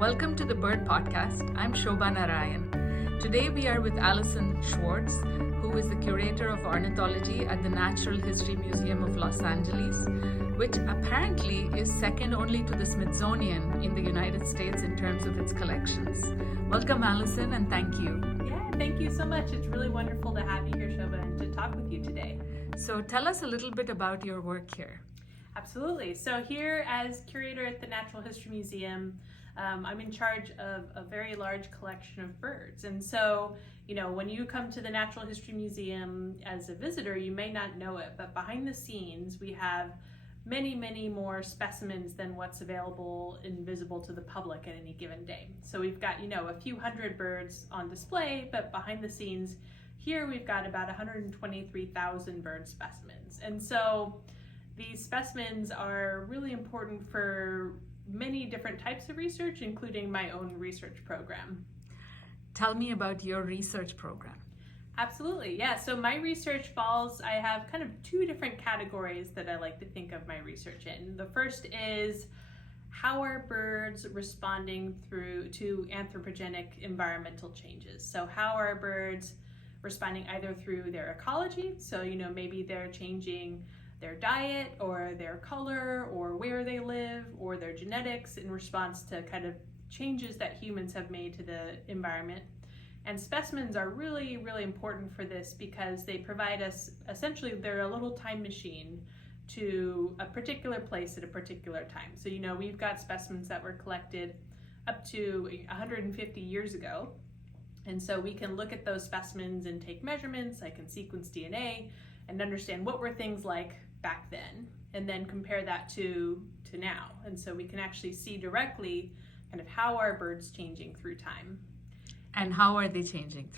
Welcome to the Bird Podcast. I'm Shobha Narayan. Today we are with Allison Shultz, who is the curator of ornithology at the Natural History Museum of Los Angeles, which apparently is second only to the Smithsonian in the United States in terms of its collections. Welcome, Allison, and thank you. Yeah, thank you so much. It's really wonderful to have you here, Shobha, and to talk with you today. So tell us a little bit about your work here. Absolutely. So here as curator at the Natural History Museum, I'm in charge of a very large collection of birds. And so, when you come to the Natural History Museum as a visitor, you may not know it, but behind the scenes, we have many, many more specimens than what's available and visible to the public at any given day. So we've got, a few hundred birds on display, but behind the scenes, here we've got about 123,000 bird specimens. And so these specimens are really important for many different types of research, including my own research program. Tell me about your research program. Absolutely, yeah. So my research falls, I have kind of two different categories that I like to think of my research in. The first is how are birds responding to anthropogenic environmental changes? So how are birds responding either through their ecology? So, maybe they're changing their diet or their color or where they live or their genetics in response to kind of changes that humans have made to the environment. And specimens are really, really important for this because they provide us, essentially, they're a little time machine to a particular place at a particular time. So, we've got specimens that were collected up to 150 years ago. And so we can look at those specimens and take measurements. I can sequence DNA and understand what were things like back then, and then compare that to now. And so we can actually see directly kind of how are birds changing through time. And how are they changing?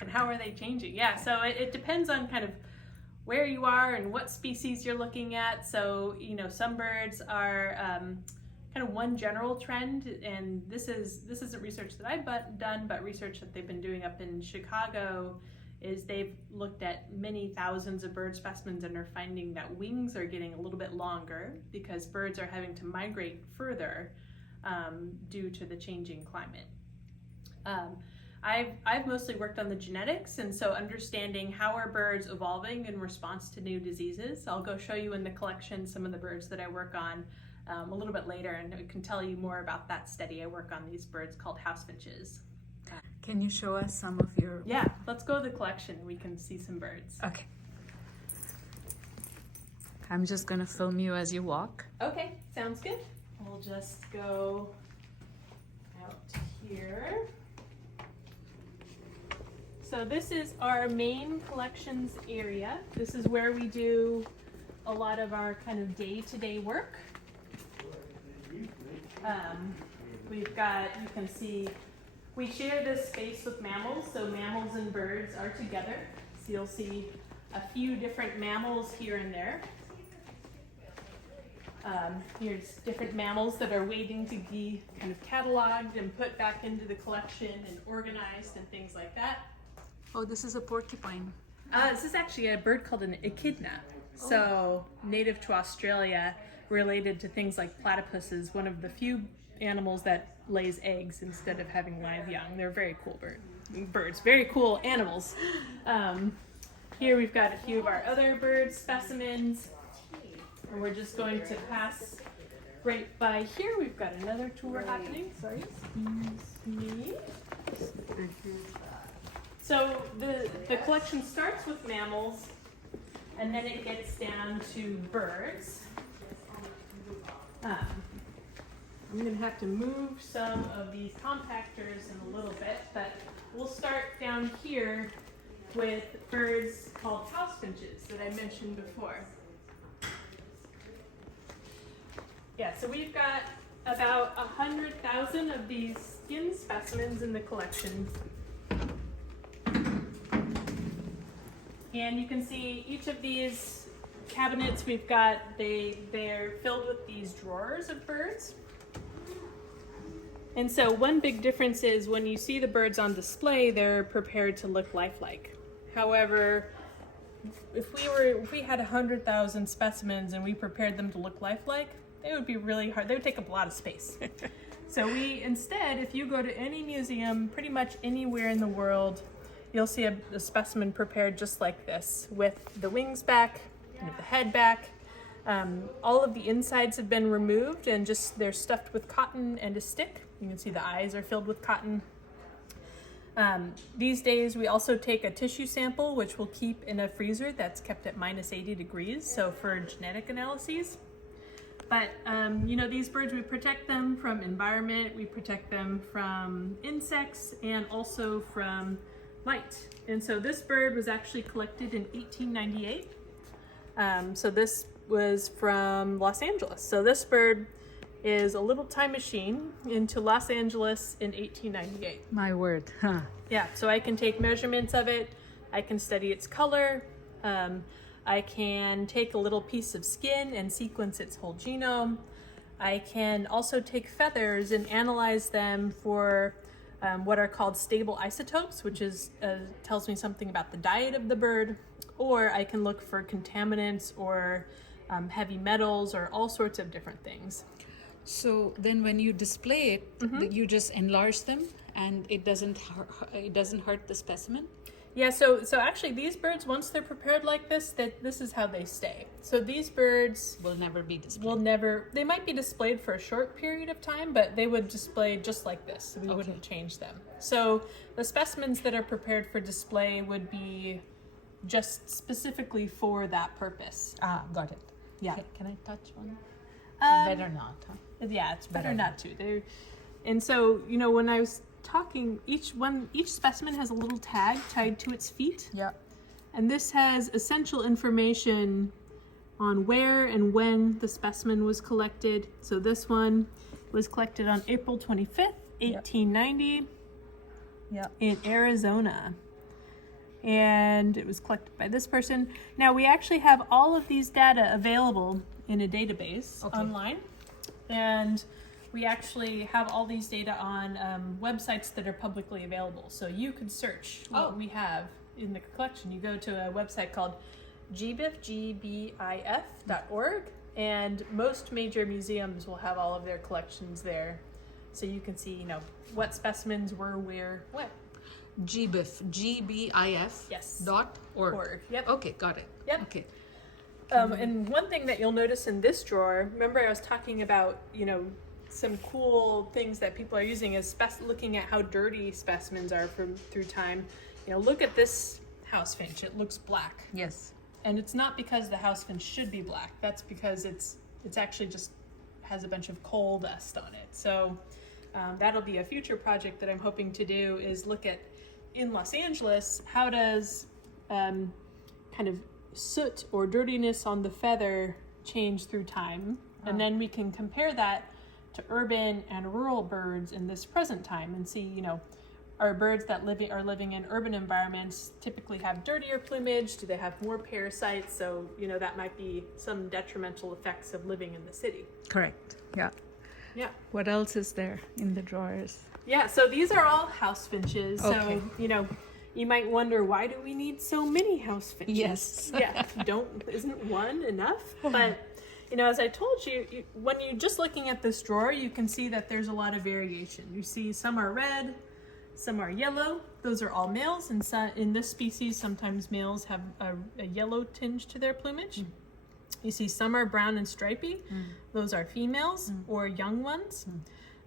Yeah, so it depends on kind of where you are and what species you're looking at. So, some birds are kind of one general trend, and this isn't research that I've done, but research that they've been doing up in Chicago is they've looked at many thousands of bird specimens and are finding that wings are getting a little bit longer because birds are having to migrate further due to the changing climate. I've mostly worked on the genetics, and so understanding how are birds evolving in response to new diseases. I'll go show you in the collection some of the birds that I work on a little bit later, and I can tell you more about that study. I work on these birds called house finches. Can you show us some of your... Yeah, let's go to the collection. We can see some birds. Okay. I'm just going to film you as you walk. Okay, sounds good. We'll just go out here. So this is our main collections area. This is where we do a lot of our kind of day-to-day work. We've got, you can see, we share this space with mammals, so mammals and birds are together. So you'll see a few different mammals here and there. Here's different mammals that are waiting to be kind of cataloged and put back into the collection and organized and things like that. Oh, this is a porcupine. This is actually a bird called an echidna. So native to Australia, related to things like platypuses, one of the few animals that lays eggs instead of having live young. They're very cool birds, very cool animals. Here we've got a few of our other bird specimens, and we're just going to pass right by here. We've got another tour happening. Sorry, excuse me. So the collection starts with mammals, and then it gets down to birds. I'm going to have to move some of these compactors in a little bit, but we'll start down here with birds called house finches that I mentioned before. Yeah, so we've got about 100,000 of these skin specimens in the collection. And you can see each of these cabinets we've got, they're filled with these drawers of birds. And so one big difference is when you see the birds on display, they're prepared to look lifelike. However, if we had 100,000 specimens and we prepared them to look lifelike, It would be really hard. They would take up a lot of space. So we instead, if you go to any museum, pretty much anywhere in the world, you'll see a specimen prepared just like this, with the wings back, kind of the head back. All of the insides have been removed and just they're stuffed with cotton and a stick. You can see the eyes are filled with cotton. These days we also take a tissue sample, which we'll keep in a freezer that's kept at -80 degrees, so for genetic analyses. But these birds, we protect them from environment, we protect them from insects, and also from light. And so this bird was actually collected in 1898. So this was from Los Angeles. So this bird is a little time machine into Los Angeles in 1898. My word, huh? Yeah, so I can take measurements of it, I can study its color, I can take a little piece of skin and sequence its whole genome. I can also take feathers and analyze them for what are called stable isotopes, which is tells me something about the diet of the bird, or I can look for contaminants or heavy metals or all sorts of different things. So then when you display it, you just enlarge them and it doesn't hurt the specimen? Yeah, so actually these birds, once they're prepared like this, this is how they stay. So these birds will never be displayed. They might be displayed for a short period of time, but they would display just like this. So we wouldn't change them. So the specimens that are prepared for display would be just specifically for that purpose. Ah, got it. Yeah. Can I touch one? Better not, huh? Yeah, it's better not to. And so, when I was talking, each specimen has a little tag tied to its feet. Yeah. And this has essential information on where and when the specimen was collected. So this one was collected on April 25th, 1890 in Arizona. And it was collected by this person. Now we actually have all of these data available in a database online. And we actually have all these data on websites that are publicly available. So you could search what we have in the collection. You go to a website called gbif.org, and most major museums will have all of their collections there. So you can see, what specimens were where, when. GBIF. Yes. .org. Yep. Okay, got it. Yep. Okay. And one thing that you'll notice in this drawer, remember I was talking about, some cool things that people are using is looking at how dirty specimens are through time. Look at this house finch. It looks black. Yes. And it's not because the house finch should be black. That's because it's actually just has a bunch of coal dust on it. So that'll be a future project that I'm hoping to do, is look at, in Los Angeles, how does kind of soot or dirtiness on the feather change through time, and then we can compare that to urban and rural birds in this present time and see, are birds that are living in urban environments typically have dirtier plumage? Do they have more parasites? So, that might be some detrimental effects of living in the city. Correct. Yeah. Yeah. What else is there in the drawers? Yeah, so these are all house finches. Okay. So, you might wonder, why do we need so many house finches? Yes. Yeah. Isn't one enough? But, as I told you, when you're just looking at this drawer, you can see that there's a lot of variation. You see some are red, some are yellow. Those are all males. And in this species, sometimes males have a yellow tinge to their plumage. You see some are brown and stripy. Those are females or young ones.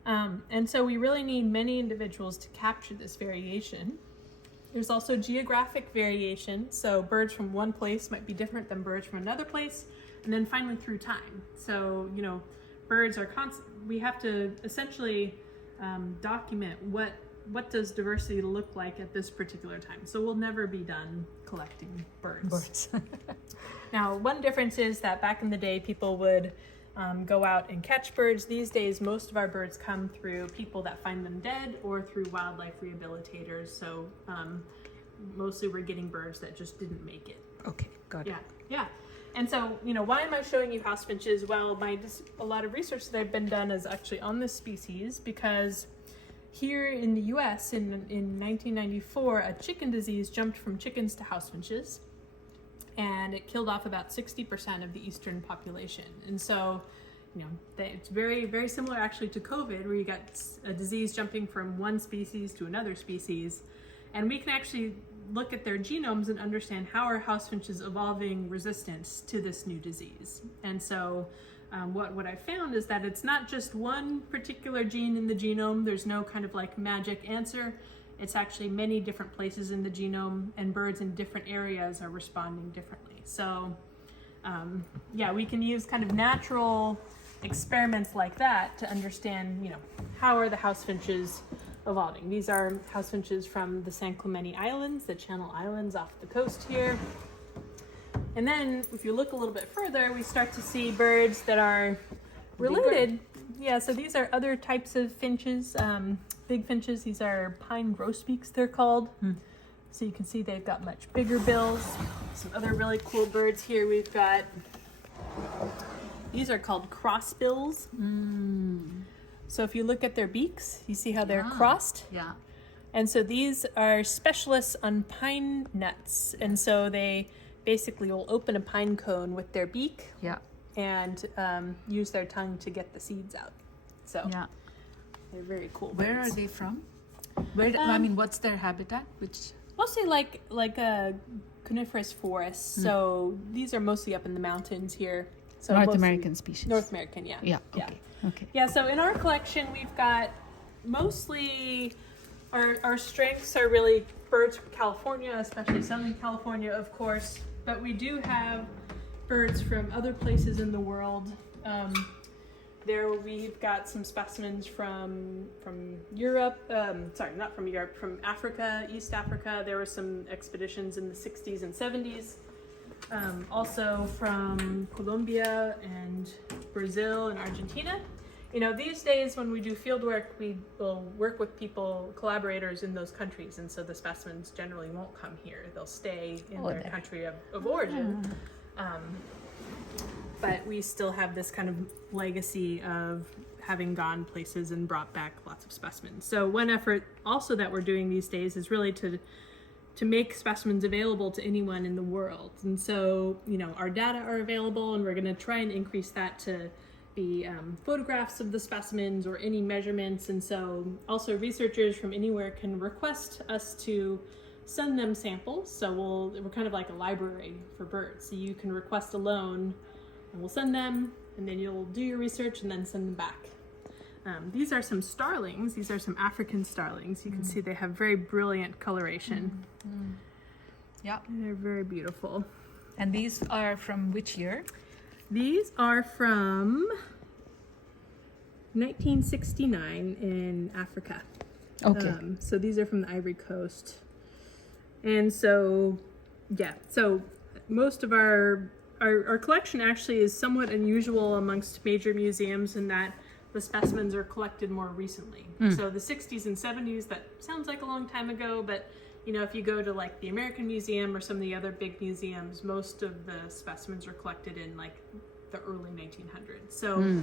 And so we really need many individuals to capture this variation. There's also geographic variation. So birds from one place might be different than birds from another place. And then finally through time. So, birds are we have to essentially document what does diversity look like at this particular time. So we'll never be done collecting birds. Now, one difference is that back in the day, people would go out and catch birds. These days, most of our birds come through people that find them dead or through wildlife rehabilitators. So mostly we're getting birds that just didn't make it. Okay, got it. Yeah. And so, why am I showing you house finches? Well, a lot of research that I've been done is actually on this species, because here in the US in 1994, a chicken disease jumped from chickens to house finches, and it killed off about 60% of the eastern population. And so, it's very, very similar actually to COVID, where you got a disease jumping from one species to another species. And we can actually look at their genomes and understand how are house finches evolving resistance to this new disease. And so what I found is that it's not just one particular gene in the genome. There's no kind of like magic answer. It's actually many different places in the genome, and birds in different areas are responding differently. So we can use kind of natural experiments like that to understand, how are the house finches evolving. These are house finches from the San Clemente Islands, the Channel Islands off the coast here. And then if you look a little bit further, we start to see birds that are related. Yeah, so these are other types of finches, big finches. These are pine grosbeaks, they're called. So you can see they've got much bigger bills. Some other really cool birds here. We've got, these are called crossbills. So if you look at their beaks, you see how they're crossed? Yeah. And so these are specialists on pine nuts. And so they basically will open a pine cone with their beak and use their tongue to get the seeds out. So they're very cool birds. Where are they from? What's their habitat? Mostly like a coniferous forest. So these are mostly up in the mountains here. So North American species. North American, yeah. Yeah. Okay. Yeah, so in our collection, we've got mostly our strengths are really birds from California, especially Southern California, of course. But we do have birds from other places in the world. There we've got some specimens from Europe. Not from Europe, from Africa, East Africa. There were some expeditions in the 60s and 70s. Also from Colombia and Brazil and Argentina. These days when we do field work, we will work with collaborators in those countries, and so the specimens generally won't come here. They'll stay in their country of origin. But we still have this kind of legacy of having gone places and brought back lots of specimens. So one effort also that we're doing these days is really to make specimens available to anyone in the world. And so, our data are available, and we're going to try and increase that to be photographs of the specimens or any measurements. And so also researchers from anywhere can request us to send them samples. So we're kind of like a library for birds. So you can request a loan, and we'll send them, and then you'll do your research and then send them back. These are some starlings. These are some African starlings. You can see they have very brilliant coloration. Yeah. They're very beautiful. And these are from which year? These are from 1969 in Africa. Okay. So these are from the Ivory Coast. And so most of our collection actually is somewhat unusual amongst major museums in that the specimens are collected more recently. So the 60s and 70s, that sounds like a long time ago, but if you go to like the American Museum or some of the other big museums, most of the specimens are collected in like the early 1900s. So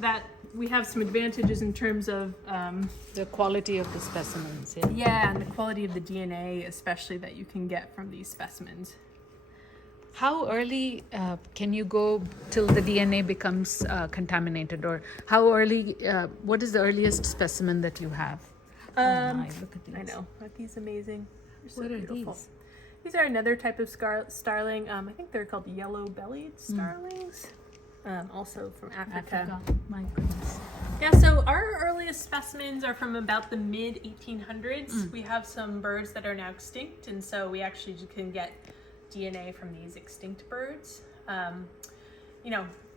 that we have some advantages in terms of the quality of the specimens. and the quality of the DNA, especially that you can get from these specimens. How early can you go till the DNA becomes contaminated, or how early? What is the earliest specimen that you have? Look at these. I know, aren't these amazing? They're so What are beautiful. these? These are another type of starling. I think they're called yellow-bellied starlings. Also from Africa. My goodness. Yeah, so our earliest specimens are from about the mid-1800s. We have some birds that are now extinct, and so we actually can get DNA from these extinct birds.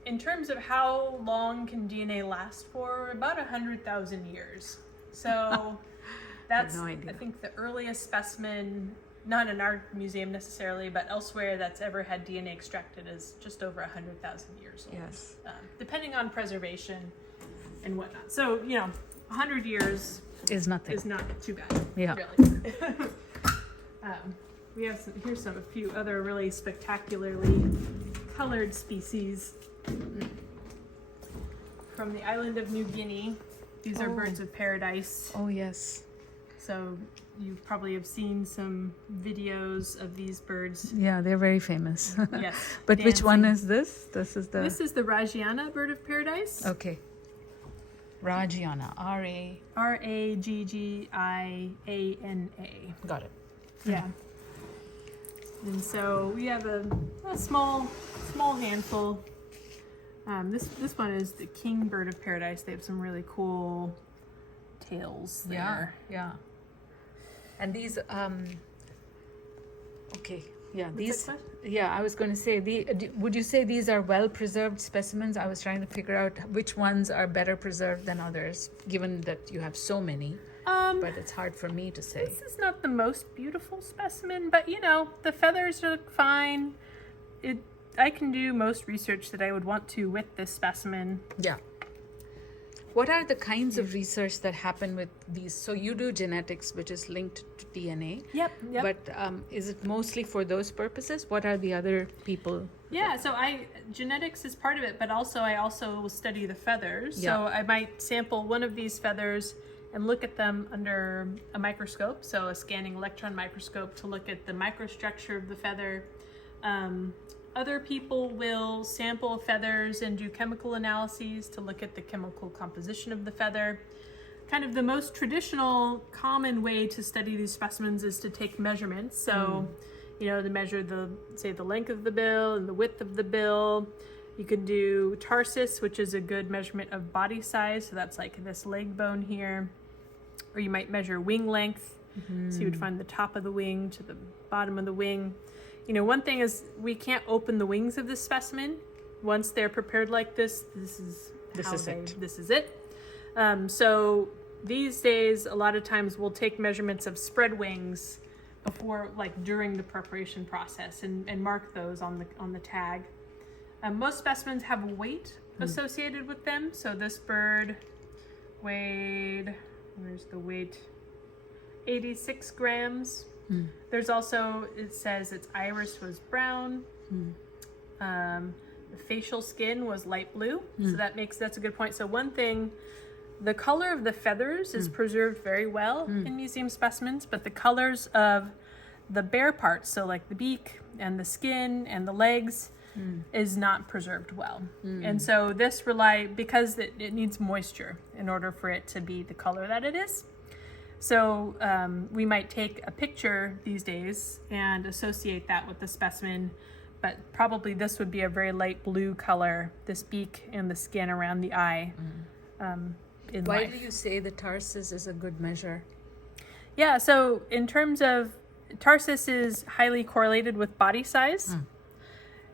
In terms of how long can DNA last for, about 100,000 years. So that's, no idea. I think, the earliest specimen, not in our museum necessarily, but elsewhere that's ever had DNA extracted is just over 100,000 years old. Yes. Depending on preservation and whatnot. So, 100 years Is nothing. is not too bad. Yeah. Really. We have a few other really spectacularly colored species from the island of New Guinea. These are birds of paradise. Oh yes. So you probably have seen some videos of these birds. Yeah, they're very famous. Yes. But dancing. which one is this? This is the Rajyana bird of paradise. Okay. Rajyana. Raggiana. Got it. Yeah. And so we have a small handful. This one is the king bird of paradise. They have some really cool tails there. Yeah. And these okay. Yeah, these. Yeah, I was going to say, would you say these are well-preserved specimens? I was trying to figure out which ones are better preserved than others, given that you have so many. But it's hard for me to say. This is not the most beautiful specimen, but the feathers look fine. I can do most research that I would want to with this specimen. Yeah. What are the kinds of research that happen with these? So you do genetics, which is linked to DNA. Yep. But is it mostly for those purposes? What are the other people? Yeah, so genetics is part of it, but I also will study the feathers. Yeah. So I might sample one of these feathers and look at them under a microscope, so a scanning electron microscope, to look at the microstructure of the feather. Other people will sample feathers and do chemical analyses to look at the chemical composition of the feather. Kind of the most traditional, common way to study these specimens is to take measurements. So, to measure the length of the bill and the width of the bill. You can do tarsus, which is a good measurement of body size. So that's like this leg bone here. Or you might measure wing length. So you would find the top of the wing to the bottom of the wing. One thing is we can't open the wings of this specimen. Once they're prepared like this, this is it. So these days, a lot of times we'll take measurements of spread wings during the preparation process and mark those on the tag. Most specimens have weight associated with them. So this bird weighed, where's the weight? 86 grams. There's also, it says its iris was brown. The facial skin was light blue. So that's a good point. So one thing, the color of the feathers is preserved very well in museum specimens, but the colors of the bare parts, so like the beak and the skin and the legs, is not preserved well. And so this because it needs moisture in order for it to be the color that it is. So we might take a picture these days and associate that with the specimen, but probably this would be a very light blue color, this beak and the skin around the eye. Why do you say the tarsus is a good measure? Yeah, so in terms of tarsus is highly correlated with body size.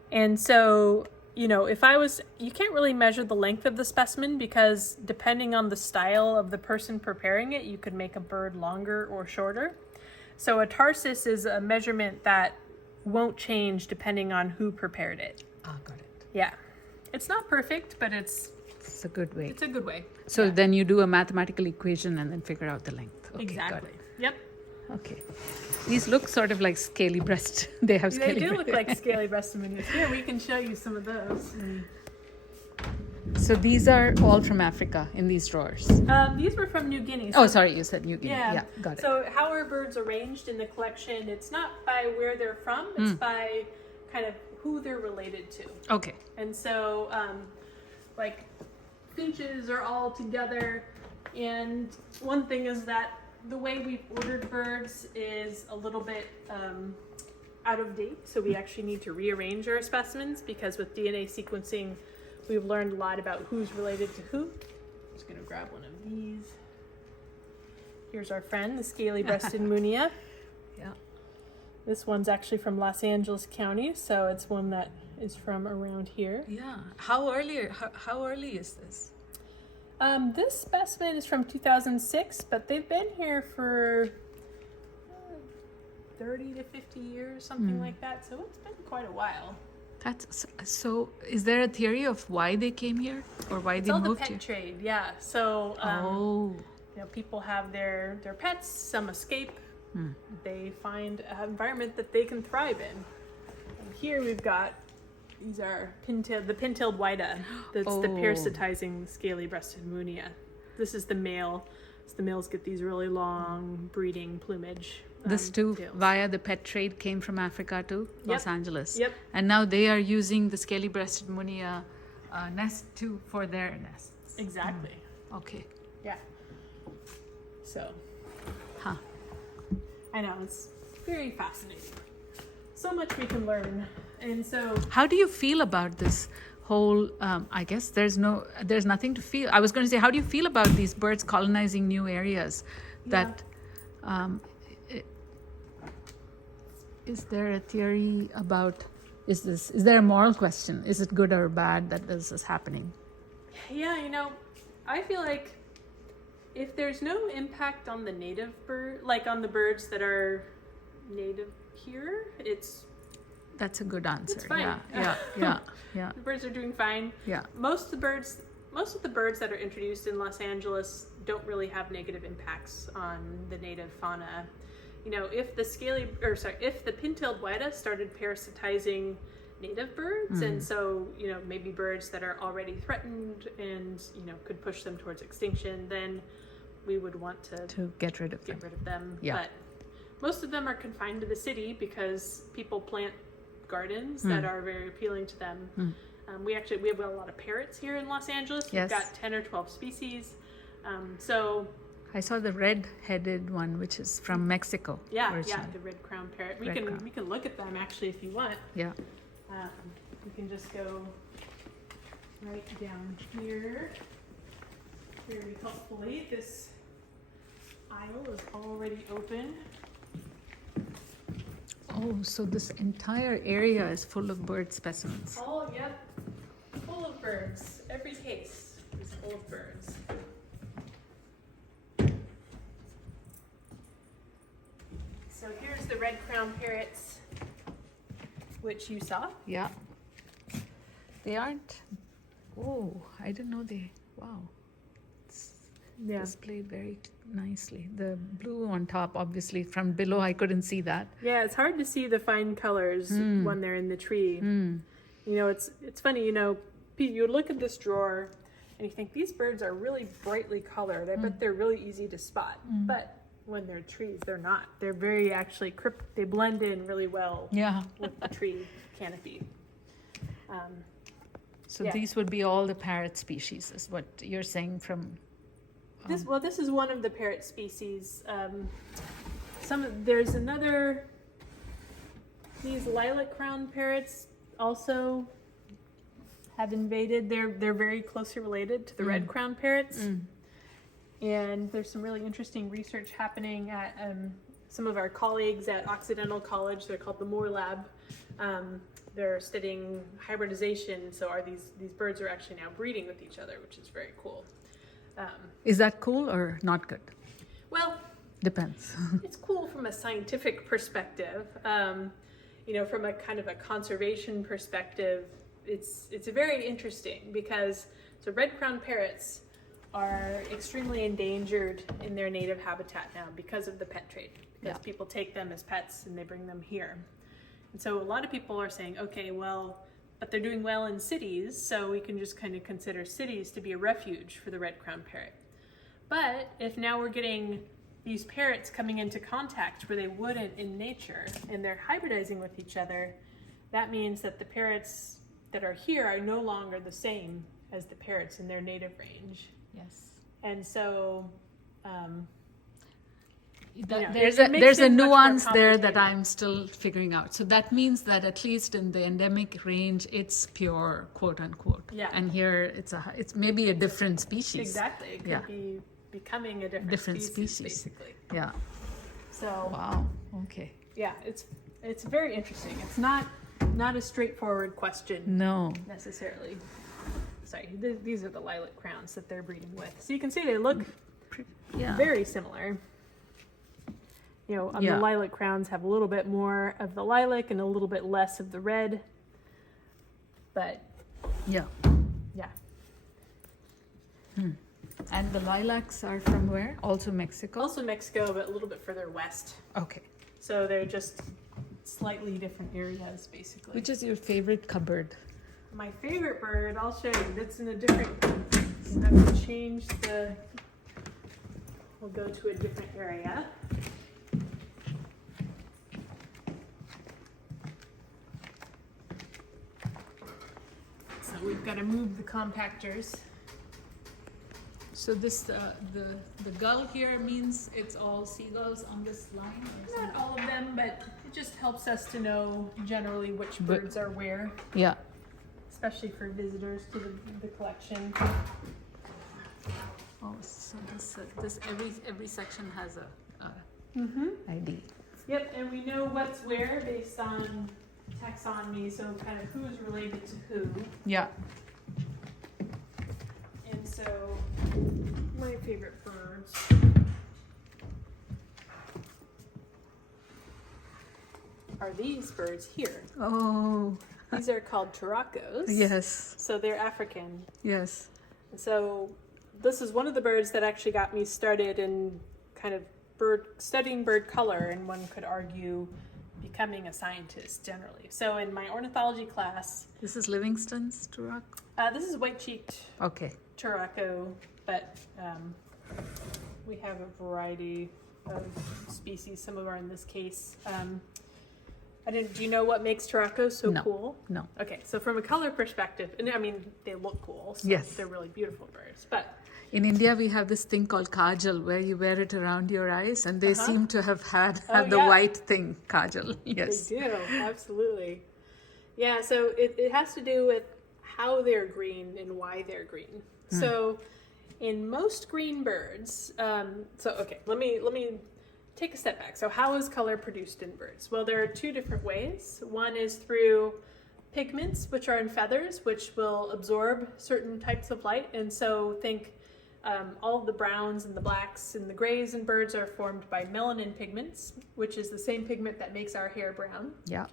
And so, you can't really measure the length of the specimen because depending on the style of the person preparing it, you could make a bird longer or shorter. So a tarsus is a measurement that won't change depending on who prepared it. Got it. Yeah. It's not perfect, but it's a good way. It's a good way. So then you do a mathematical equation and then figure out the length. Okay, exactly. Got it. Yep. Okay. These look sort of like scaly breast. They have scaly They do look like scaly breasted munias. Here, we can show you some of those. So these are all from Africa in these drawers? These were from New Guinea. So sorry, you said New Guinea. Yeah, got it. So how are birds arranged in the collection? It's not by where they're from. It's by kind of who they're related to. Okay. And so, finches are all together. And one thing is that the way we've ordered birds is a little bit out of date. So we actually need to rearrange our specimens because with DNA sequencing, we've learned a lot about who's related to who. I'm just going to grab one of these. Here's our friend, the scaly-breasted Munia. Yeah. This one's actually from Los Angeles County, so it's one that is from around here. Yeah. How early is this? This specimen is from 2006, but they've been here for 30 to 50 years, something like that. So it's been quite a while. So is there a theory of why they came here or why they moved here? It's all the pet trade, yeah. So people have their pets, some escape. They find an environment that they can thrive in. And here we've got, these are the pin-tailed whydah. That's the parasitizing scaly-breasted Munia. This is the male So the males get these really long breeding plumage. This too, tails. via the pet trade, came from Africa to Los Angeles. Yep. And now they are using the scaly-breasted Munia nest too for their nests. Exactly. Okay. Yeah. So. Huh. I know, it's very fascinating. So much we can learn. And so. How do you feel about this whole, I guess there's nothing to feel. I was going to say, how do you feel about these birds colonizing new areas? That, is there a theory about, is there a moral question? Is it good or bad that this is happening? Yeah, you know, I feel like if there's no impact on the native bird, like on the birds that are native here, that's a good answer. It's fine. Yeah. The birds are doing fine. Yeah. Most of the birds that are introduced in Los Angeles don't really have negative impacts on the native fauna. You know, if the pin-tailed whydahs started parasitizing native birds, and so, you know, maybe birds that are already threatened and, you know, could push them towards extinction, then we would want to get rid of them. Yeah. But most of them are confined to the city because people plant gardens that are very appealing to them. We have a lot of parrots here in Los Angeles. Yes. We've got 10 or 12 species. So I saw the red-headed one, which is from Mexico. yeah, originally. the red crown parrot. Red crown. We can look at them actually if you want. Yeah. We can just go right down here. Very helpfully, this aisle is already open. Oh, so this entire area is full of bird specimens. Oh, yep. Full of birds. Every case is full of birds. So here's the red crown parrots, which you saw. Yeah. They aren't. Oh, I didn't know they. Wow. It's displayed very nicely. The blue on top, obviously, from below, I couldn't see that. Yeah, it's hard to see the fine colors when they're in the tree. You know, it's funny, you know, Pete, you look at this drawer and you think these birds are really brightly colored. I bet they're really easy to spot. But when they're trees, they're not. They're very actually they blend in really well with the tree canopy. So these would be all the parrot species, is what you're saying from... This is one of the parrot species. There's another... These lilac crowned parrots also have invaded. They're very closely related to the red crowned parrots. And there's some really interesting research happening at some of our colleagues at Occidental College. They're called the Moore Lab. They're studying hybridization. So these birds are actually now breeding with each other, which is very cool. Is that cool or not good? Well, depends. It's cool from a scientific perspective. You know, from a kind of a conservation perspective, it's very interesting because red-crowned parrots are extremely endangered in their native habitat now because of the pet trade. Because people take them as pets and they bring them here. And so a lot of people are saying, okay, well, but they're doing well in cities, so we can just kind of consider cities to be a refuge for the red-crowned parrot. But if now we're getting these parrots coming into contact where they wouldn't in nature, and they're hybridizing with each other, that means that the parrots that are here are no longer the same as the parrots in their native range. Yes. And so there's a nuance there that I'm still figuring out. So that means that at least in the endemic range, it's pure, quote unquote. Yeah. And here it's maybe a different species. Exactly. It could be becoming a different species, basically. Yeah. So. Wow. Okay. Yeah, it's very interesting. It's not a straightforward question. No. Necessarily. Sorry, these are the lilac crowns that they're breeding with. So you can see they look very similar. You know, the lilac crowns have a little bit more of the lilac and a little bit less of the red. But yeah. And the lilacs are from where? Also Mexico? Also Mexico, but a little bit further west. Okay. So they're just slightly different areas, basically. Which is your favorite cupboard? My favorite bird, I'll show you. That's in a different... I'm going to change the we'll go to a different area. So we've got to move the compactors. So this the gull here means it's all seagulls on this line? Or Not all of them, but it just helps us to know generally which birds are where, yeah. especially for visitors to the collection. Oh, so this every section has a Mm-hmm. ID. Yep, and we know what's where based on taxonomy, so kind of who's related to who. Yeah. And so, my favorite birds are these birds here. Oh. These are called turacos. Yes. So they're African. Yes. And so this is one of the birds that actually got me started in kind of studying bird color, and one could argue becoming a scientist generally. So in my ornithology class, This is Livingston's Turok? this is white-cheeked Okay. turaco, but we have a variety of species. Some of them are in this case. Do you know what makes turacos so No. cool? No. Okay, so from a color perspective, and I mean, they look cool. So Yes. they're really beautiful birds. But In India, we have this thing called kajal, where you wear it around your eyes, and they seem to have had the yeah. white thing, kajal. Yes. they do, absolutely. Yeah, so it has to do with how they're green and why they're green. So in most green birds, let me take a step back. So how is color produced in birds? Well, there are two different ways. One is through pigments, which are in feathers, which will absorb certain types of light. And so think all the browns and the blacks and the grays in birds are formed by melanin pigments, which is the same pigment that makes our hair brown. Yeah.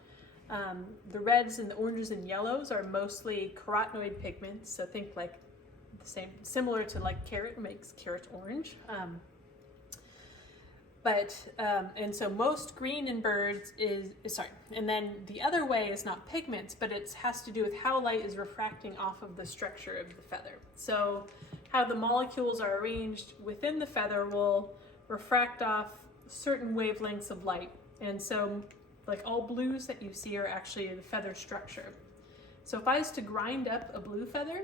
The reds and the oranges and yellows are mostly carotenoid pigments. So think like similar to like carrot makes carrot orange. And so most green in birds and then the other way is not pigments, but it has to do with how light is refracting off of the structure of the feather. So how the molecules are arranged within the feather will refract off certain wavelengths of light. And so like all blues that you see are actually the feather structure. So if I was to grind up a blue feather,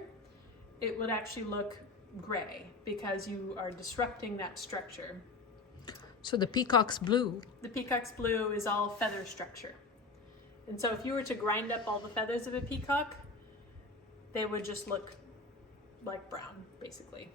it would actually look gray because you are disrupting that structure. So the peacock's blue. The peacock's blue is all feather structure. And so if you were to grind up all the feathers of a peacock, they would just look like brown, basically.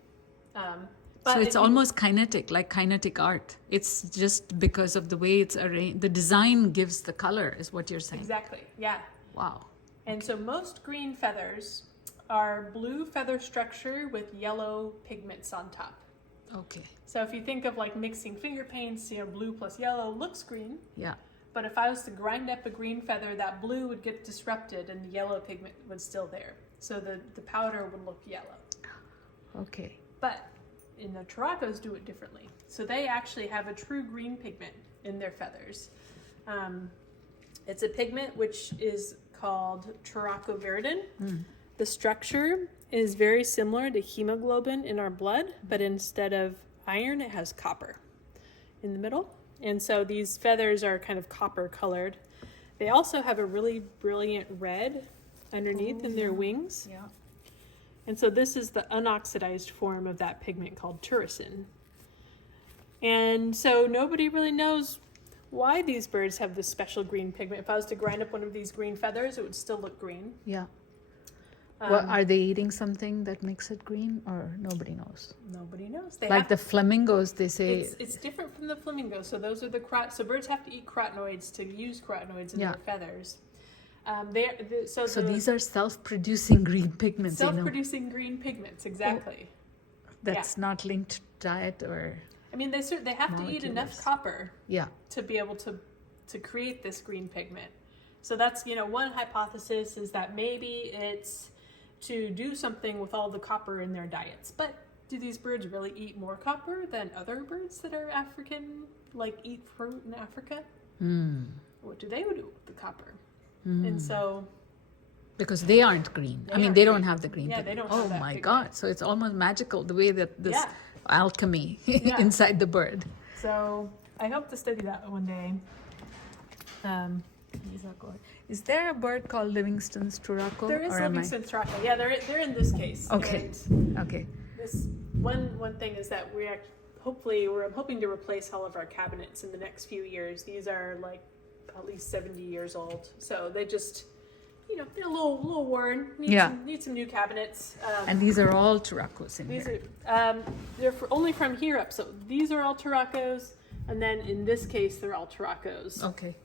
So it's almost kinetic, like kinetic art. It's just because of the way it's arranged. The design gives the color, is what you're saying. Exactly, yeah. Wow. And so most green feathers are blue feather structure with yellow pigments on top. Okay. So if you think of like mixing finger paints, blue plus yellow looks green. Yeah. But if I was to grind up a green feather, that blue would get disrupted and the yellow pigment would still there. So the powder would look yellow. Okay. But in the turacos do it differently. So they actually have a true green pigment in their feathers. It's a pigment which is called turacoviridin. The structure is very similar to hemoglobin in our blood, but instead of iron, it has copper in the middle. And so these feathers are kind of copper colored. They also have a really brilliant red underneath in their wings. Yeah. And so this is the unoxidized form of that pigment called tyrosine. And so nobody really knows why these birds have this special green pigment. If I was to grind up one of these green feathers, it would still look green. Yeah. Well, are they eating something that makes it green, or nobody knows? Nobody knows. Like the flamingos, they say. It's different from the flamingos. So those are so birds have to eat carotenoids to use carotenoids in their feathers. So these are self-producing green pigments. Self-producing green pigments, exactly. That's not linked to diet or. I mean, they have to eat enough copper. Yeah. To be able to create this green pigment. So that's one hypothesis is that maybe it's to do something with all the copper in their diets. But do these birds really eat more copper than other birds that are African, like eat fruit in Africa? What do they do with the copper? And so... Because they aren't green. They don't have the green. Yeah, pigment. they don't have that my pigment. God. So it's almost magical the way that this alchemy Yeah. inside the bird. So I hope to study that one day. Is there a bird called Livingston's Turako? There is or am I- Livingston's Turako. Yeah, they're in this case. Okay. And Okay. this one thing is that we're hoping to replace all of our cabinets in the next few years. These are like at least 70 years old, so they just, they're a little worn. Need some new cabinets. And these are all Turakos in These here. are they're only from here up. So these are all Turakos, and then in this case they're all Turakos. Okay.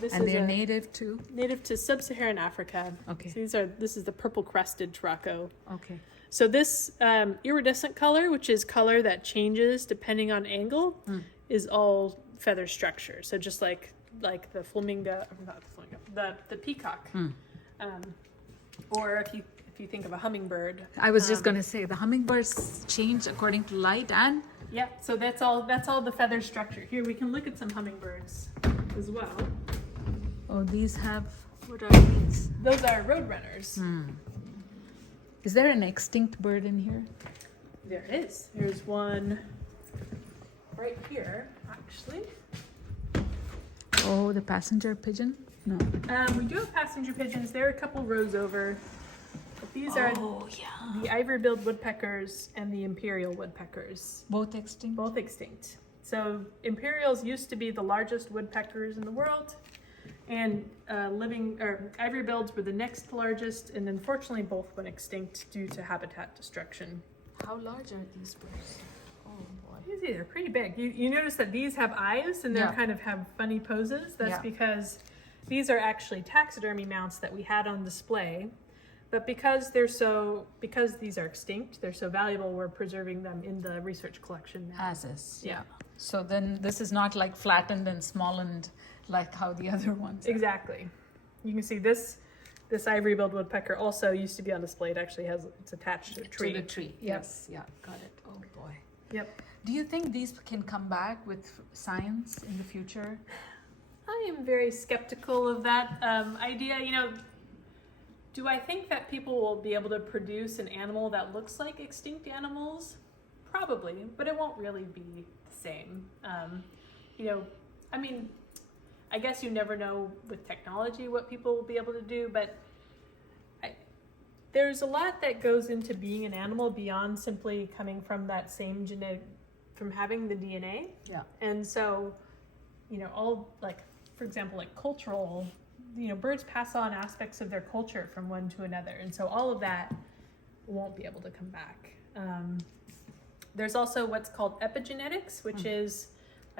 This And is they're native to? native to sub-Saharan Africa. Okay. So this is the purple-crested Turako. Okay. So this iridescent color, which is color that changes depending on angle, is all feather structure. So just like the flamingo, not the flamingo, the peacock, or if you think of a hummingbird. I was just going to say the hummingbirds change according to light and Yeah. So that's all the feather structure. Here we can look at some hummingbirds as well. oh, these have, what are these? Those are roadrunners. Is there an extinct bird in here? There is. There's one right here, actually. Oh, the passenger pigeon? No. We do have passenger pigeons. They're a couple rows over. But these are yeah. the Ivory-Billed woodpeckers and the Imperial woodpeckers. Both extinct? Both extinct. So Imperials used to be the largest woodpeckers in the world, and Ivory-Billeds were the next largest, and unfortunately both went extinct due to habitat destruction. How large are these birds? Oh boy. They're pretty big. You notice that these have eyes and they Yeah. kind of have funny poses. That's Yeah. because these are actually taxidermy mounts that we had on display. But because these are extinct, they're so valuable, we're preserving them in the research collection now. As is. Yeah. So then this is not like flattened and smallened like how the other ones are. Exactly. You can see this Ivory-Billed woodpecker also used to be on display. It actually it's attached to a tree. To the tree. Yep. Yes. Yeah. Got it. Oh boy. Yep. Do you think these can come back with science in the future? I am very skeptical of that idea. Do I think that people will be able to produce an animal that looks like extinct animals? Probably, but it won't really be the same. I guess you never know with technology what people will be able to do, but there's a lot that goes into being an animal beyond simply coming from that same from having the DNA. Yeah. And so, all for example, cultural, birds pass on aspects of their culture from one to another. And so all of that won't be able to come back. There's also what's called epigenetics, which is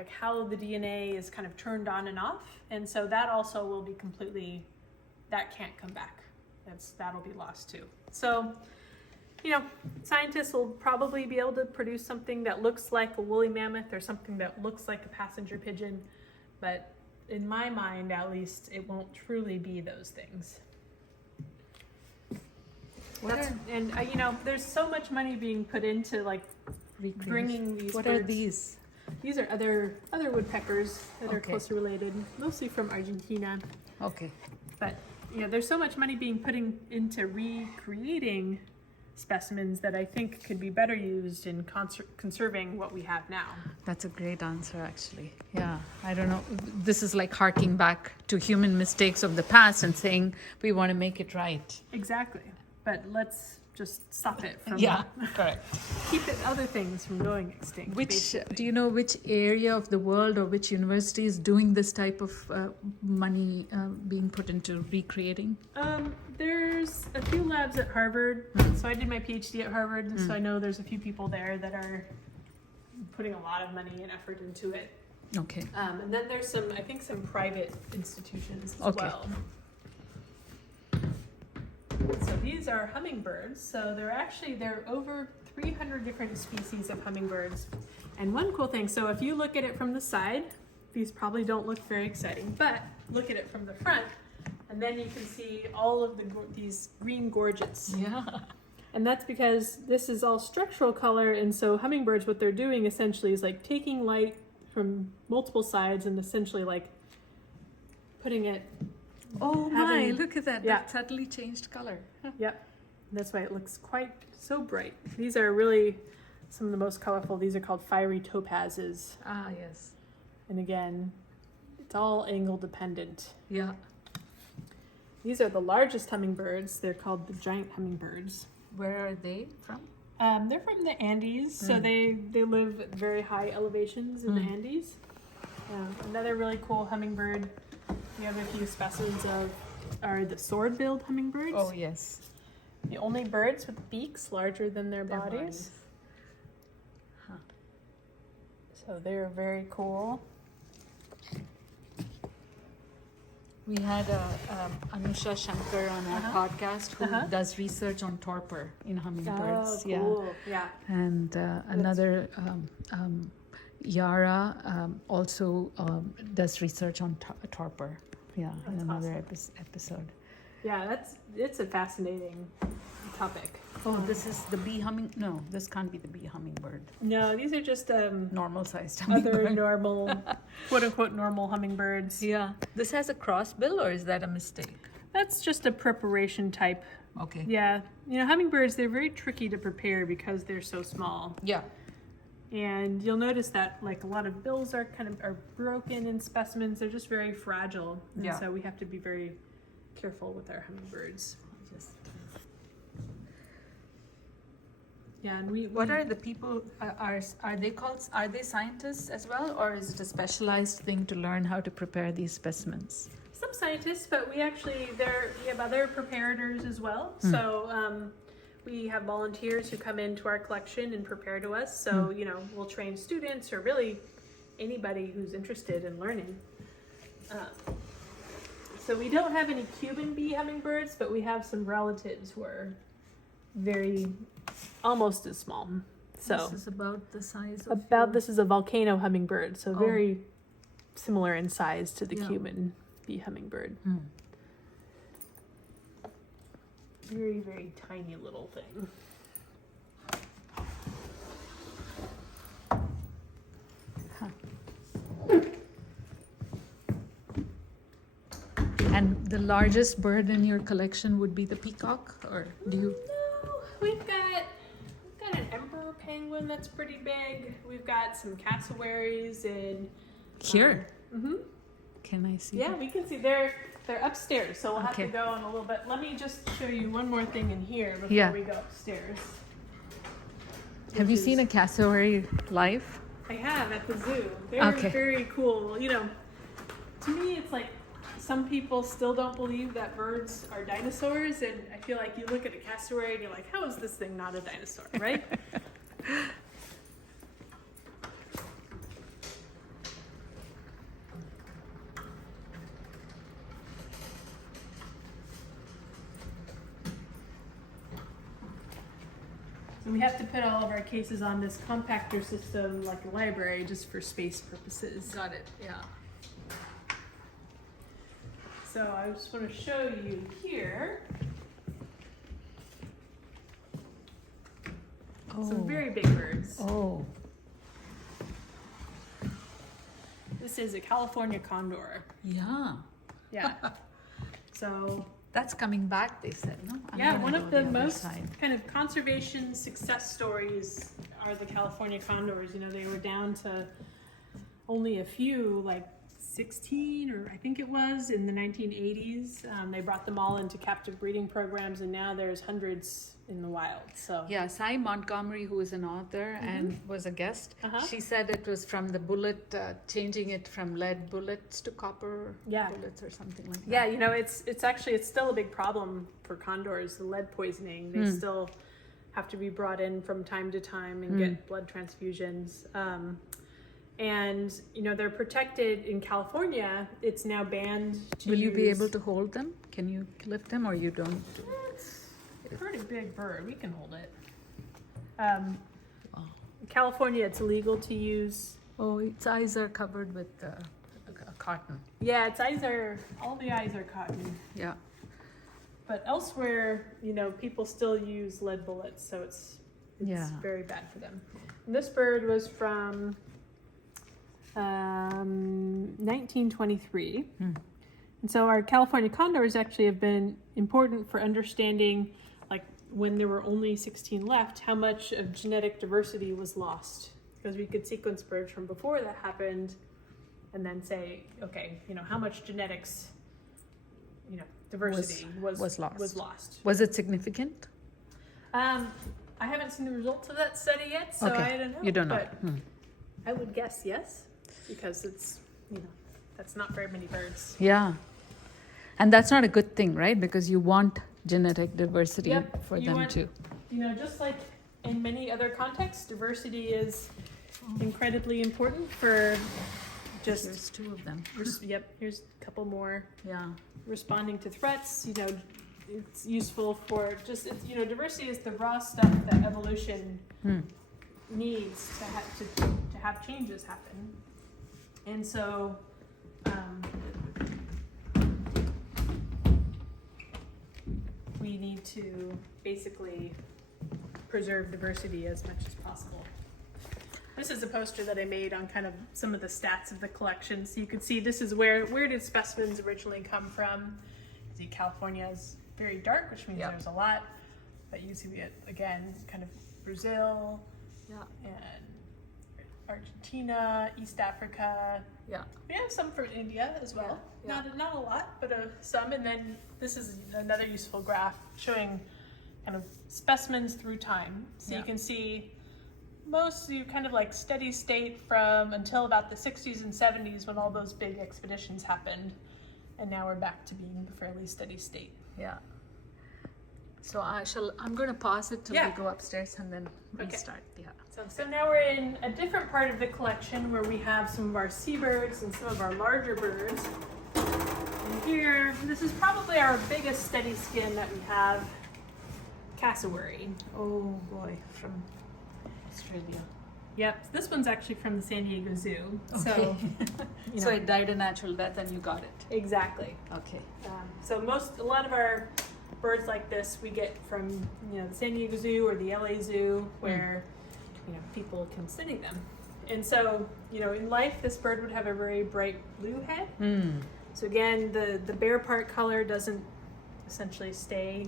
how the DNA is kind of turned on and off. And so that also will be that can't come back. That'll be lost too. So, scientists will probably be able to produce something that looks like a woolly mammoth or something that looks like a passenger pigeon, but in my mind, at least, it won't truly be those things. There's so much money being put into bringing these. What birds. are these? These are other woodpeckers that are Okay. closely related, mostly from Argentina. Okay. But there's so much money being put into recreating specimens that I think could be better used in conserving what we have now. That's a great answer, actually. Yeah, I don't know. This is like harking back to human mistakes of the past and saying we want to make it right. Exactly. But let's just stop it from correct. keep other things from going extinct. Do you know which area of the world or which university is doing this type of money being put into recreating? There's a few labs at Harvard. So I did my PhD at Harvard, so I know there's a few people there that are putting a lot of money and effort into it. Okay. And then there's some private institutions as Okay. well. So these are hummingbirds. So they're over 300 different species of hummingbirds. And one cool thing, so if you look at it from the side, these probably don't look very exciting, but look at it from the front, and then you can see all of these green gorgets. Yeah. And that's because this is all structural color, and so hummingbirds, what they're doing essentially is taking light from multiple sides and essentially putting it. Oh my, look at that. Yeah. That subtly changed color. Yep. That's why it looks quite so bright. These are really some of the most colorful. These are called fiery topazes. Ah, yes. And again, it's all angle dependent. Yeah. These are the largest hummingbirds. They're called the giant hummingbirds. Where are they from? They're from the Andes, so they live at very high elevations in the Andes. Another really cool hummingbird we have a few specimens of are the sword-billed hummingbirds. Oh, yes. The only birds with beaks larger than their bodies. Huh. So they're very cool. We had Anusha Shankar on our podcast who does research on torpor in hummingbirds. Oh, cool. Yeah. And another Yara also does research on torpor. Yeah, in another episode. Yeah, it's a fascinating topic. Oh, this is the bee humming. No, this can't be the bee hummingbird. No, these are just Normal-sized hummingbird. other normal, quote-unquote normal hummingbirds. Yeah. This has a cross bill, or is that a mistake? That's just a preparation type. Okay. Yeah. Hummingbirds, they're very tricky to prepare because they're so small. Yeah. And you'll notice that like a lot of bills are broken in specimens. They're just very fragile. And so we have to be very careful with our hummingbirds. Yeah, and what are the people? Are they scientists as well, or is it a specialized thing to learn how to prepare these specimens? Some scientists, but we have other preparators as well. So we have volunteers who come into our collection and prepare to us. So we'll train students or really anybody who's interested in learning. So we don't have any Cuban bee hummingbirds, but we have some relatives who are almost as small. So this is about the size of this is a volcano hummingbird, so very similar in size to the Cuban bee hummingbird. Very, very tiny little thing. And the largest bird in your collection would be the peacock, or do you? No, we've got an emperor penguin that's pretty big. We've got some cassowaries and here. Can I see? Yeah, that? we can see they're upstairs, so we'll have to go in a little bit. Let me just show you one more thing in here before we go upstairs. Have you seen a cassowary live? I have at the zoo. They're very cool. To me, it's like some people still don't believe that birds are dinosaurs, and I feel like you look at a cassowary and you're like, how is this thing not a dinosaur, right? So we have to put all of our cases on this compactor system like a library just for space purposes. Got it, yeah. So I just want to show you here some very big birds. Oh. This is a California condor. Yeah. Yeah. So that's coming back, they said, no? One of the most kind of conservation success stories are the California condors. They were down to only a few, like 16, or I think it was, in the 1980s. They brought them all into captive breeding programs, and now there's hundreds in the wild. So yeah, Cy Montgomery, who is an author and was a guest, she said it was from the bullet, changing it from lead bullets to copper bullets or something like that. Yeah, it's still a big problem for condors, the lead poisoning. They still have to be brought in from time to time and get blood transfusions. And they're protected in California. It's now banned to Will you be able to hold them? Can you lift them, or you don't? It's a pretty big bird. We can hold it. In California, it's illegal to use. Oh, its eyes are covered with cotton. Yeah, all the eyes are cotton. Yeah. But elsewhere, people still use lead bullets, so it's very bad for them. And this bird was from 1923. And so our California condors actually have been important for understanding like when there were only 16 left, how much of genetic diversity was lost. Because we could sequence birds from before that happened and then say, okay, how much genetics, diversity was lost. Was it significant? I haven't seen the results of that study yet, so Okay. I don't know. You don't know. But I would guess yes, because it's, that's not very many birds. Yeah. And that's not a good thing, right? Because you want genetic diversity for You them want- too. Just like in many other contexts, diversity is incredibly important for just, There's two of them. here's a couple more. Yeah. Responding to threats, it's useful for just, diversity is the raw stuff that evolution needs to have changes happen. And so, we need to basically preserve diversity as much as possible. This is a poster that I made on kind of some of the stats of the collection. So you can see this is where did specimens originally come from. See, California is very dark, which means there's a lot. But you see we had, again, kind of Brazil and Argentina, East Africa. Yeah. We have some from India as well. Yeah. Not a lot, but some. And then this is another useful graph showing kind of specimens through time. So you can see mostly kind of like steady state from until about the 60s and 70s when all those big expeditions happened. And now we're back to being a fairly steady state. Yeah. So I'm going to pause it till we go upstairs and then restart. Yeah. So now we're in a different part of the collection where we have some of our seabirds and some of our larger birds. And here, this is probably our biggest steady skin that we have, cassowary. Oh boy, from Australia. Yep, this one's actually from the San Diego Zoo. Okay. So, So it died a natural death and you got it. Exactly. Okay. So a lot of our birds like this we get from the San Diego Zoo or the LA Zoo where people can study them. And so in life this bird would have a very bright blue head. So again the bare part color doesn't essentially stay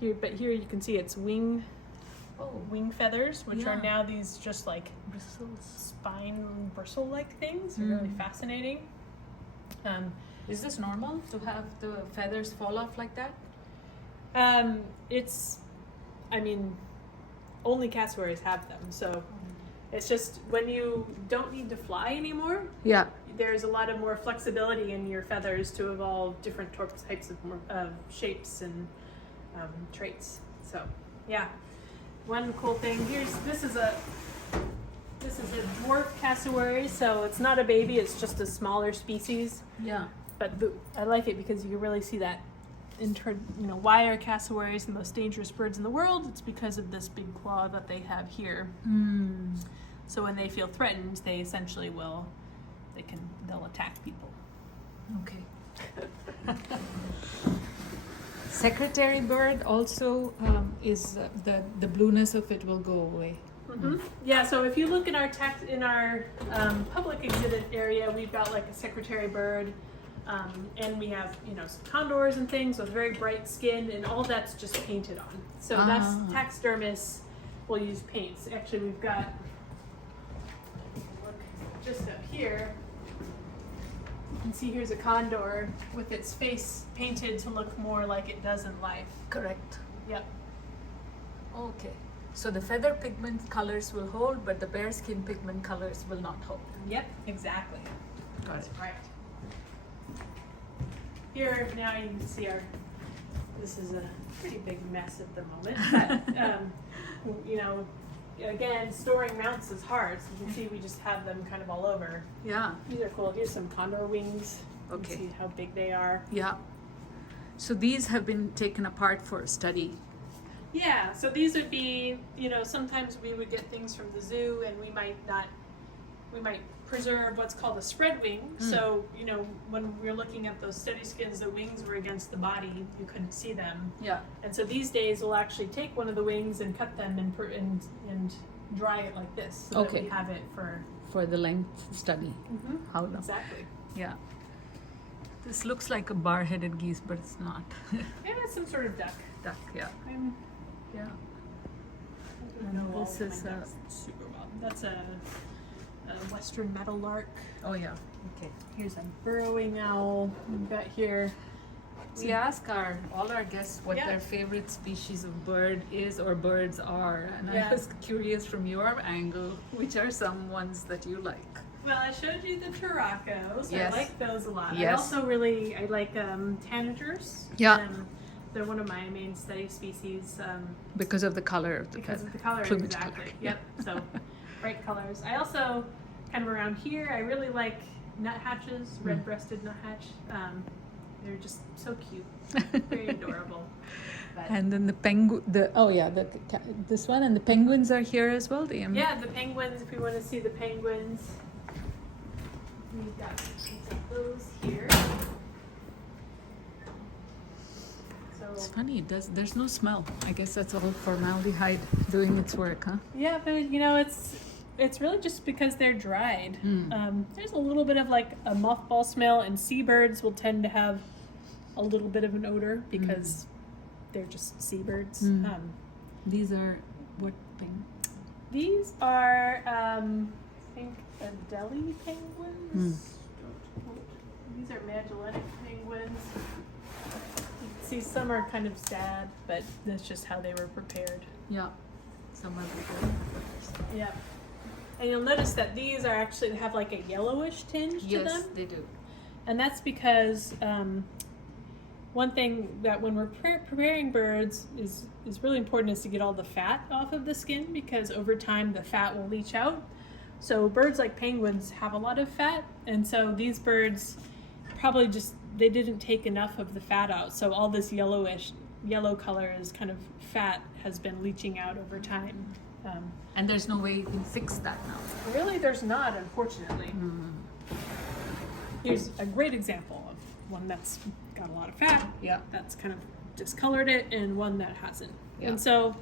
here, but here you can see its wing feathers, which are now these just like spine bristle like things. They're really fascinating. Is this normal to have the feathers fall off like that? Only cassowaries have them, so it's just when you don't need to fly anymore, there's a lot of more flexibility in your feathers to evolve different types of shapes and traits. So one cool thing this is a dwarf cassowary, so it's not a baby, it's just a smaller species. Yeah. But I like it because you can really see that why are cassowaries the most dangerous birds in the world? It's because of this big claw that they have here. So when they feel threatened, they essentially they'll attack people. Okay. Secretary bird also is the blueness of it will go away. Yeah, so if you look in our public exhibit area, we've got like a secretary bird, and we have some condors and things with very bright skin, and all that's just painted on. So that's taxidermists will use paints. Actually, we've got look just up here. You can see here's a condor with its face painted to look more like it does in life. Correct. Yep. Okay. So the feather pigment colors will hold, but the bare skin pigment colors will not hold. Yep, exactly. Got That's it. right. Here now you can see this is a pretty big mess at the moment, but again, storing mounts is hard, so you can see we just have them kind of all over. Yeah. These are cool. Here's some condor wings. You Okay. can see how big they are. Yeah. So these have been taken apart for study. Yeah, so these would be, sometimes we would get things from the zoo and we might preserve what's called a spread wing. So, when we were looking at those steady skins, the wings were against the body, you couldn't see them. Yeah. And so these days we'll actually take one of the wings and cut them and dry it like this so that we have it for the length study. How long? Exactly. Yeah. This looks like a bar-headed geese, but it's not. Yeah, it's some sort of duck. duck, yeah. Yeah. And And this is a... super well. That's a western meadowlark. Oh, yeah. Okay. Here's a burrowing owl. We've got here. We ask all our guests what Yeah. their favorite species of bird is or birds are, and Yeah. I was curious from your angle, which are some ones that you like? Well, I showed you the turacos. Yes. I like those a lot. Yes. I also I like tanagers. Yeah. They're one of my main study species. Because of the color of the Because of the color, plumage exactly. color. Yep. So bright colors. I also kind of around here. I really like nuthatches, red-breasted nuthatch. They're just so cute, very adorable. But And then the penguin, this one, and the penguins are here as well. yeah, the penguins. If we want to see the penguins, we've got those here. It's So funny. There's no smell. I guess that's all formaldehyde doing its work, huh? yeah, but it's really just because they're dried. There's a little bit of like a mothball smell, and seabirds will tend to have a little bit of an odor because they're just seabirds. These are what penguins? These are, I think, Adelie penguins. These are Magellanic penguins. You can see some are kind of sad, but that's just how they were prepared. Yeah. Some are bigger. Yep. And you'll notice that these are actually have like a yellowish tinge to them. Yes, they do. And that's because one thing that when we're preparing birds is really important is to get all the fat off of the skin, because over time the fat will leach out. So birds like penguins have a lot of fat, and so these birds probably they didn't take enough of the fat out. So all this yellow color is kind of fat has been leaching out over time. And there's no way you can fix that now. Really, there's not, unfortunately. Here's a great example of one that's got a lot of fat. Yeah. That's kind of discolored it, and one that hasn't. Yeah. And so,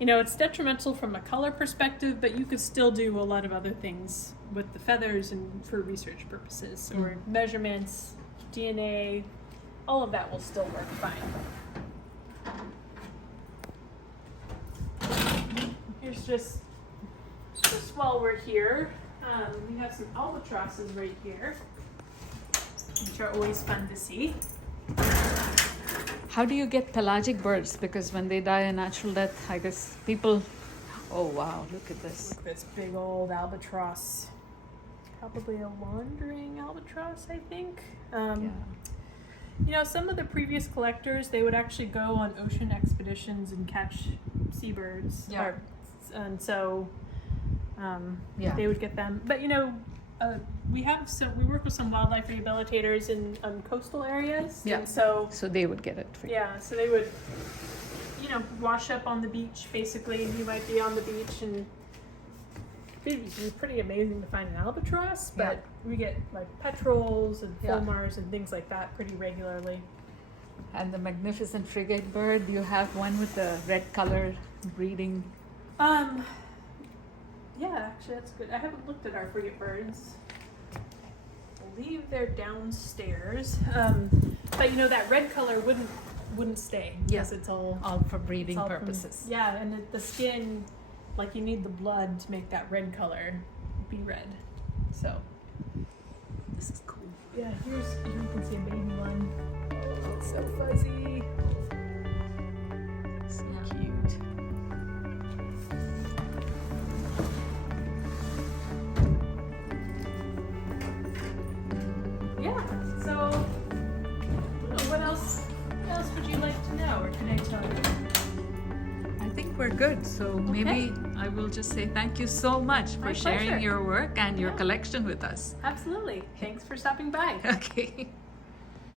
it's detrimental from a color perspective, but you could still do a lot of other things with the feathers and for research purposes or measurements, DNA, all of that will still work fine. Here's just while we're here, we have some albatrosses right here, which are always fun to see. How do you get pelagic birds? Because when they die a natural death, I guess people... Oh, wow, look at this. Look at this big old albatross. Probably a wandering albatross, I think. Some of the previous collectors, they would actually go on ocean expeditions and catch seabirds. Yeah. And so they would get them. But, we work with some wildlife rehabilitators in coastal areas. Yeah. And so they would get it for you. yeah, so they would, wash up on the beach, basically. You might be on the beach, and it'd be pretty amazing to find an albatross, but we get, like, petrels and fulmars and things like that pretty regularly. And the magnificent frigate bird, you have one with the red color breeding. Yeah, actually, that's good. I haven't looked at our frigate birds. I believe they're downstairs. But that red color wouldn't stay. Yes, It's all for breeding all purposes. and the skin, like, you need the blood to make that red color be red. So This is cool. yeah, here you can see a baby one. Oh, it's so fuzzy. So cute. Yeah. So, what else would you like to know, or can I tell you? I think we're good. So maybe I will just say thank you so much for My sharing pleasure. your work and your collection with us. Absolutely. Thanks for stopping by. Okay.